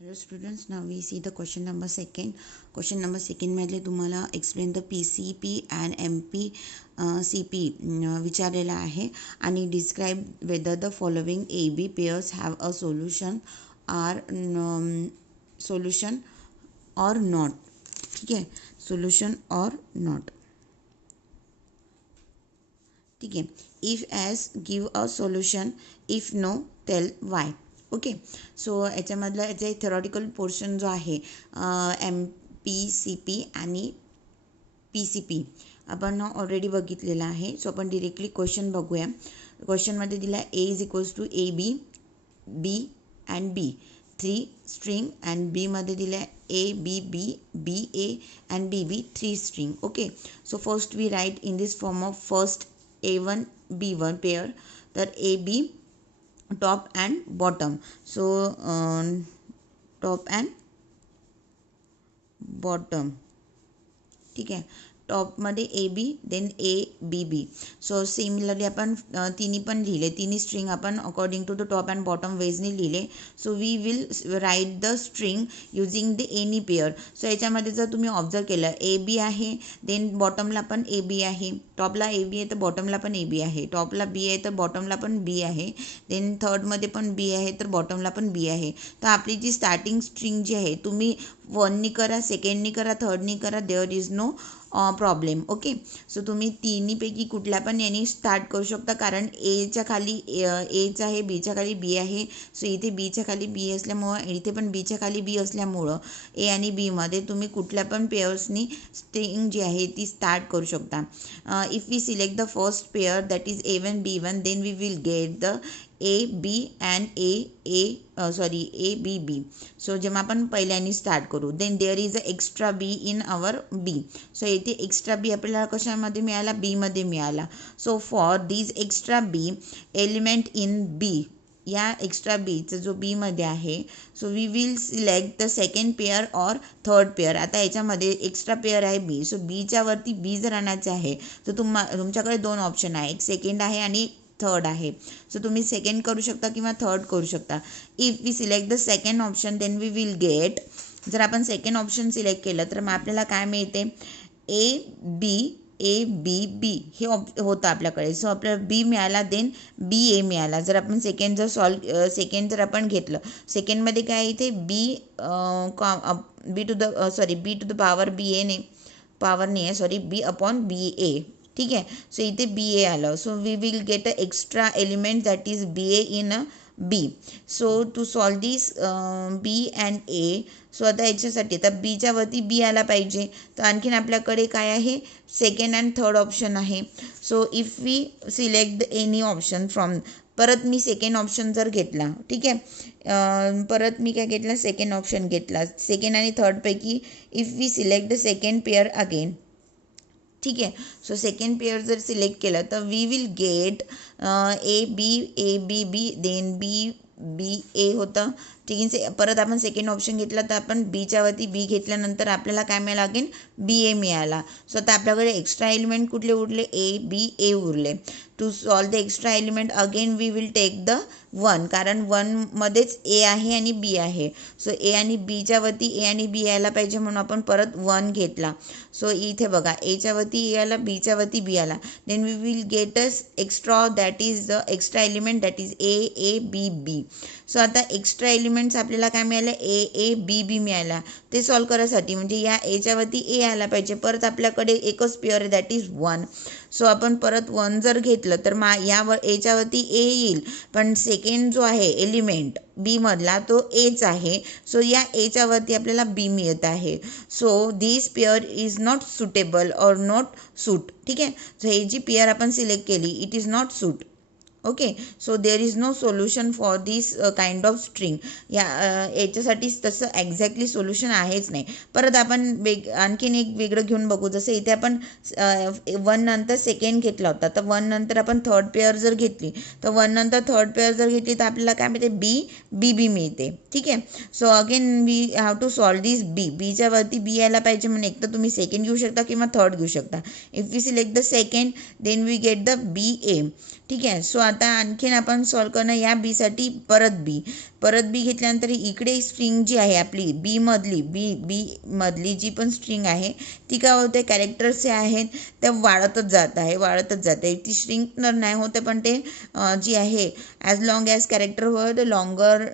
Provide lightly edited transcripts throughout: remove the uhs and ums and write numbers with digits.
Hello students, now we see the question number second. Question number second मध्ये तुम्हाला explain the PCP and MPCP विचारलेला आहे आणि describe whether the following AB pairs have a solution or not. ठीक है, solution or not. ठीक है, if as give a solution, if no tell why. Okay, so याच्यामधला जे थेरॉटिकल पोर्शन जो आहे MPCP आणि PCP आपण ऑलरेडी बघितलेला आहे. सो आपण डिरेक्टली क्वेश्चन बघूया. क्वेश्चनमध्ये दिला A is equals to AB, B and B 3 string and B मध्ये दिला A B B B A and B B 3 string. Okay, so first we write in this form of first A1 B1 pair. तर AB top and bottom. So top and bottom. ठीक आहे, टॉपमध्ये AB then ABB. So similarly आपण तिन्ही पण लिहिले, तिन्ही string आपण according to the top and bottom वेजने लिहिले. So we will write the string using the any pair. So याच्यामध्ये जर तुम्ही ऑब्झर्व केलं AB आहे, देन बॉटमला पण AB आहे, टॉपला AB आहे तर बॉटमला पण AB आहे, टॉपला B आहे तर बॉटमला पण B आहे, देन थर्डमध्ये पण B आहे तर बॉटमला पण B आहे. तर आपली जी स्टार्टिंग स्ट्रिंग जी आहे तुम्ही 1नी करा, सेकंडनी करा, थर्डनी करा, there is no problem. Okay, so तुम्ही तिन्हीपैकी कुठल्या पण यांनी स्टार्ट करू शकता, कारण एच्या खाली एच आहे, बीच्या खाली बी आहे. सो इथे बीच्या खाली बी असल्यामुळं, इथे पण बीच्या खाली बी असल्यामुळं ए आणि बीमध्ये तुम्ही कुठल्या पण पेअर्सनी स्ट्रिंग जी आहे ती स्टार्ट करू शकता. If we select the first pair that is A1 B1 then we will get the AB and A B B. So जेव्हा आपण पहिल्याने स्टार्ट करू then there is a extra B in our B. So इथे extra B आपल्याला कशामध्ये मिळाला, बीमध्ये मिळाला. So for this extra B element in B, या एक्स्ट्रा बीचा जो बीमध्ये आहे, so we will select the second pair or third pair. आता याच्यामध्ये एक्स्ट्रा पेअर आहे बी, सो बीच्यावरती बी जर आणायचं आहे तर तुमच्याकडे दोन ऑप्शन आहे, एक सेकंड आहे आणि थर्ड आहे. सो तुम्ही सेकंड करू शकता किंवा थर्ड करू शकता. If we select the second option then we will get, जर आपण सेकंड ऑप्शन सिलेक्ट केलं तर मग आपल्याला काय मिळते, ABB हे होतं आपल्याकडे. सो आपल्याला बी मिळाला देन BA मिळाला. जर आपण सेकंड जर आपण घेतलं, सेकंडमध्ये काय इथे बी टू द पॉवर BA ने पॉवर नाही आहे, सॉरी B अपॉन BA. ठीक आहे, सो इथे BA आलं. So we will get a extra element that is BA in a B. So to solve this B and A, so आता याच्यासाठी आता बीच्या वरती बी आला पाहिजे, तर आणखीन आपल्याकडे काय आहे, सेकंड अँड थर्ड ऑप्शन आहे. So if we select any option from, परत मी सेकंड ऑप्शन जर घेतला, ठीक आहे, परत मी काय घेतला, सेकंड ऑप्शन घेतला. सेकंड आणि थर्डपैकी if we select the second pair again, ठीक आहे, सो सेकंड पेअर जर सिलेक्ट केलं तर we will get ABB then BA होतं. ठीक आहे, परत आपण सेकंड ऑप्शन घेतला तर आपण बीच्यावरती बी घेतल्यानंतर आपल्याला काय मिळालं, अगेन BA मिळाला. सो आता आपल्याकडे एक्स्ट्रा एलिमेंट कुठले उरले, ABA उरले. To solve the extra element again we will take the 1, कारण 1मध्येच A आहे आणि B आहे. सो A आणि बीच्यावरती A आणि B यायला पाहिजे म्हणून आपण परत 1 घेतला. सो इथे बघा Aच्यावरती A आला, बीच्यावरती B आला, then we will get us extra that is the extra element that is AABB. So आता एक्स्ट्रा एलिमेंट्स आपल्याला काय मिळालं, AABB मिळाला. ते सॉल्व करायसाठी म्हणजे या Aच्यावरती A आला पाहिजे, परत आपल्याकडे एकच पेअर आहे दॅट इज 1. सो आपण परत 1 जर घेतलं तर यावर Aच्यावरती A येईल, पण सेकंड जो आहे एलिमेंट बी मधला तो Aच आहे. सो या Aच्यावरती आपल्याला B मिळत आहे. So this pair is not suitable और नॉट सूट. ठीक आहे, सो हे जी पेअर आपण सिलेक्ट केली it is not suit. Okay, so there is no solution for this kind of string. याच्यासाठी तसं एक्झॅक्टली सोल्युशन आहेच नाही. परत आपण आणखीन एक वेगळं घेऊन बघू. जसं इथे आपण 1 नंतर सेकंड घेतला होता, तर 1 नंतर आपण थर्ड पेअर जर घेतली, तर 1 नंतर थर्ड पेअर जर घेतली तर आपल्याला काय मिळते, BB मिळते. ठीक आहे, so again we have to solve this बीच्या वरती B यायला पाहिजे म्हणून एक तर तुम्ही सेकंड घेऊ शकता किंवा थर्ड घेऊ शकता. If we select the second then we get the BA. ठीक आहे, सो आता आणखीन आपण सॉल्व करणं या बीसाठी परत बी घेतल्यानंतर इकडे स्ट्रिंग जी आहे आपली बी मधली जी पण स्ट्रिंग आहे ती काय होते, कॅरेक्टर्स जे आहेत त्या वाढतच जात आहे ती श्रिंक तर नाही होते, पण ते जी आहे as long as character were the longer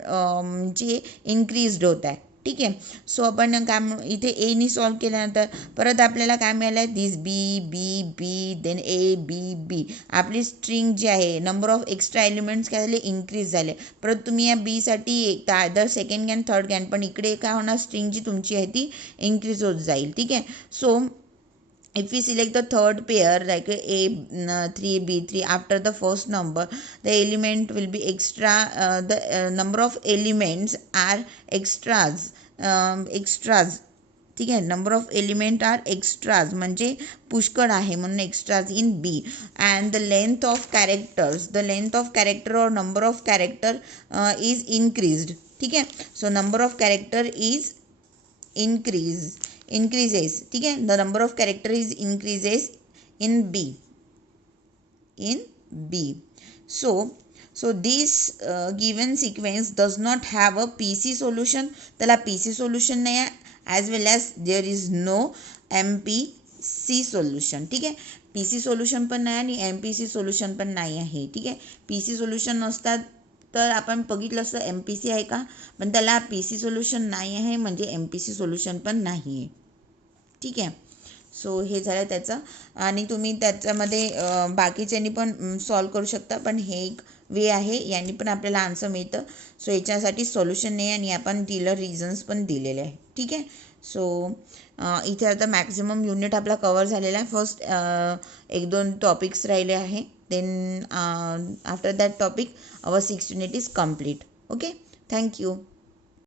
जे इन्क्रीज्ड होत आहे. ठीक आहे. सो आपण काय इथे एनी सॉल्व केल्यानंतर परत आपल्याला काय मिळालं आहे, दिस बी देन ए बी आपली स्ट्रिंग जी आहे नंबर ऑफ एक्स्ट्रा एलिमेंट्स काय झाले, इन्क्रीज झाले. परत तुम्ही या बीसाठी आयदर सेकंड घ्यान थर्ड घ्यान, पण इकडे काय होणार, स्ट्रिंग जी तुमची आहे ती इन्क्रीज होत जाईल. ठीक आहे. So if we select the third pair like a3 b3 after the first number, the element will be extra, the number of elements are extras. ठीक आहे. Number of element are extras म्हणजे पुष्कळ आहे म्हणून extras in B. And the length of character और number of character is increased. ठीक आहे. So number of character is increases. ठीक है. the number of character is increases in b. so this given sequence does not have a pc solution. त्याला pc solution नाही आहे, as well as there is no mpc solution. ठीक आहे. pc solution पण नाही आणि mpc solution पण नाही आहे. ठीक आहे. pc solution नसतात तर आपण बघितलं असतं एम पी सी आहे का, पण त्याला पी सी सोल्युशन नाही आहे म्हणजे एम पी सी सोल्युशन पण नाही आहे. ठीक आहे. सो हे झालं त्याचं. आणि तुम्ही त्याच्यामध्ये बाकीच्यांनी पण सॉल्व करू शकता, पण हे एक वे आहे, यांनी पण आपल्याला आन्सर मिळतं. सो याच्यासाठी सोल्युशन नाही आणि आपण दिलं रिझन्स पण दिलेले आहे. ठीक आहे. सो इथे आता मॅक्झिमम युनिट आपला कवर झालेला आहे. फर्स्ट 1-2 टॉपिक्स राहिले आहे. then after that topic our 6th unit is complete. Okay, thank you.